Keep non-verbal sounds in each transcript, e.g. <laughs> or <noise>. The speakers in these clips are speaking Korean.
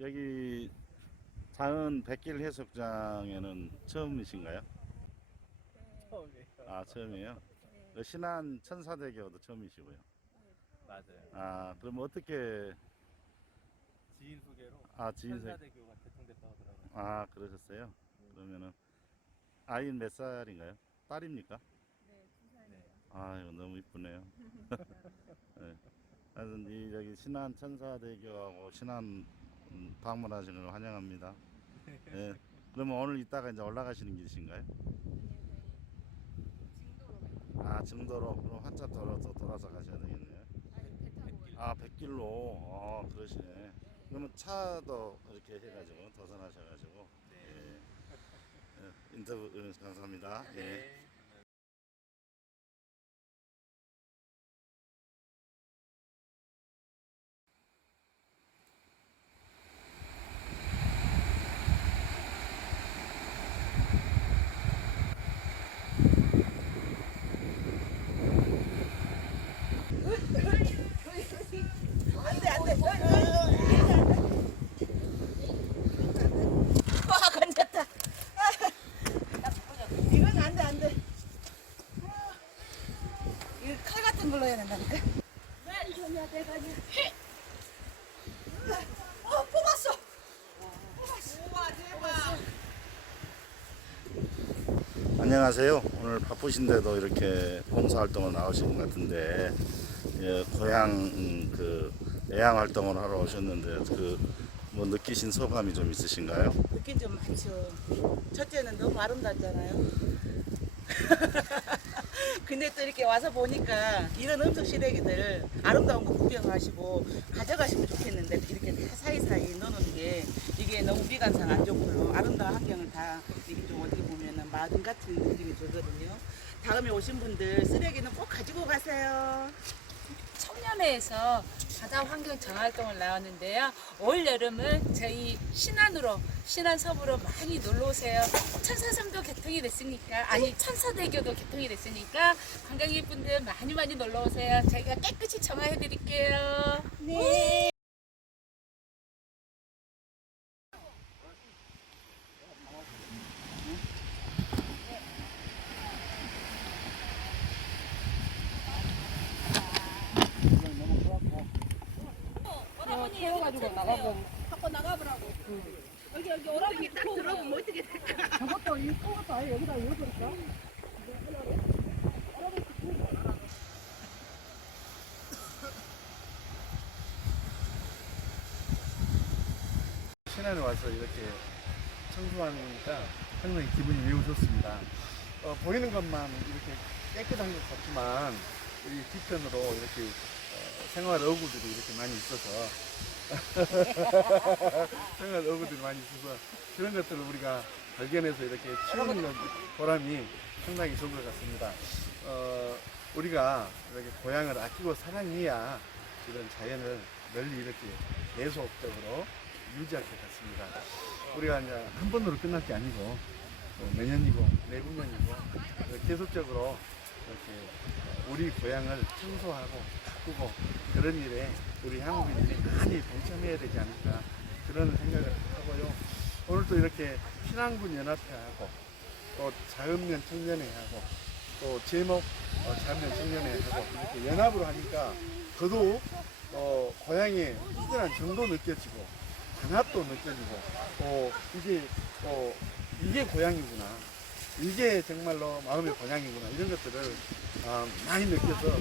여기 자은 백길 해수욕장에는 처음이신가요? 처음이에요. 아 처음이에요. 그 신안 천사대교도 처음이시고요. 맞아요. 아 그럼 어떻게 지인 소개로 아 지인세 천사대교가 개통됐다고 하더라고요. 아 그러셨어요? 그러면은 아이는 몇 살인가요? 딸입니까? 네, 두 살이요. 아 이거 너무 이쁘네요. <laughs> 네. 하여튼 이 여기 신안 천사대교하고 신안 음, 방문하시는 걸 환영합니다. <laughs> 예. 그러면 오늘 이따가 이제 올라가시는 길이신가요? 아 증도로 그럼 한참 돌아서 돌아서 가셔야 되겠네요. 아 백길로 아 그러시네. 그러면 차도 이렇게 해가지고 도선하셔가지고 예. 예, 인터뷰 어, 감사합니다. 예. 네. 와 건졌다. 이건 안돼 안돼. 이거 칼 같은 걸로 해야 된다니까. 왜 이러냐 내가 이제. 어 뽑았어. 뽑았어. 우와 대박. 안녕하세요. 오늘 바쁘신데도 이렇게 봉사활동을 나오신 것 같은데 예, 고향 음, 그 애양 활동을 하러 오셨는데 그 뭐 느끼신 소감이 좀 있으신가요? 느낀 좀 많죠. 첫째는 너무 아름답잖아요. <laughs> 근데 또 이렇게 와서 보니까 이런 음식 시래기들 아름다운 거 구경하시고 가져가시면 좋겠는데 이렇게 다 사이사이 넣는 게 이게 너무 미관상 안 좋고요. 아름다운 환경을 다 이게 좀 어떻게 보면은 마든 같은 느낌이 들거든요. 다음에 오신 분들 쓰레기는 꼭 가지고 가세요. 청년회에서 바다 환경 정활동을 나왔는데요. 올 여름은 저희 신안으로 신안 서부로 많이 놀러 오세요. 천사섬도 개통이 됐으니까 아니 천사대교도 개통이 됐으니까 관광객분들 많이 많이 놀러 오세요. 저희가 깨끗이 정화해 드릴게요. 네. 태워가지고 나가고. 갖고 나가보라고. 여기 여기 오라버니 딱 들어오면 어떻게 될까? 저것도 이 아예 여기다 이어버릴까? 신안에 와서 이렇게 청소하니까 상당히 기분이 매우 좋습니다. 어, 보이는 것만 이렇게 깨끗한 것 같지만 이 뒤편으로 이렇게 어, 생활 어구들이 이렇게 많이 있어서 <laughs> 생활 어구들이 많이 있어서 그런 것들을 우리가 발견해서 이렇게 치우는 보람이 상당히 좋은 것 같습니다. 어, 우리가 이렇게 고향을 아끼고 사랑해야 이런 자연을 널리 이렇게 계속적으로 유지할 것 같습니다. 우리가 이제 한 번으로 끝날 게 아니고 또 내년이고 내후년이고 계속적으로 이렇게 우리 고향을 청소하고 가꾸고 그런 일에 우리 한국인들이 많이 동참해야 되지 않을까 그런 생각을 하고요. 오늘 또 이렇게 신안군 연합회하고 또 자읍면 청년회하고 또 제목 어, 자읍면 청년회하고 이렇게 연합으로 하니까 더더욱 어, 고향의 희들한 정도 느껴지고 단합도 느껴지고 또 이게 또 이게 고향이구나 이게 정말로 마음의 고향이구나 이런 것들을 어, 많이 느껴서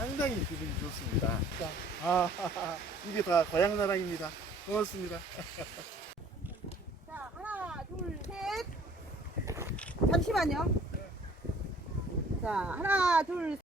상당히 기분이 좋습니다. 아, <laughs> 이게 다 고향 사랑입니다. 고맙습니다. <laughs> 자, 하나, 둘, 셋. 잠시만요. 자, 하나, 둘,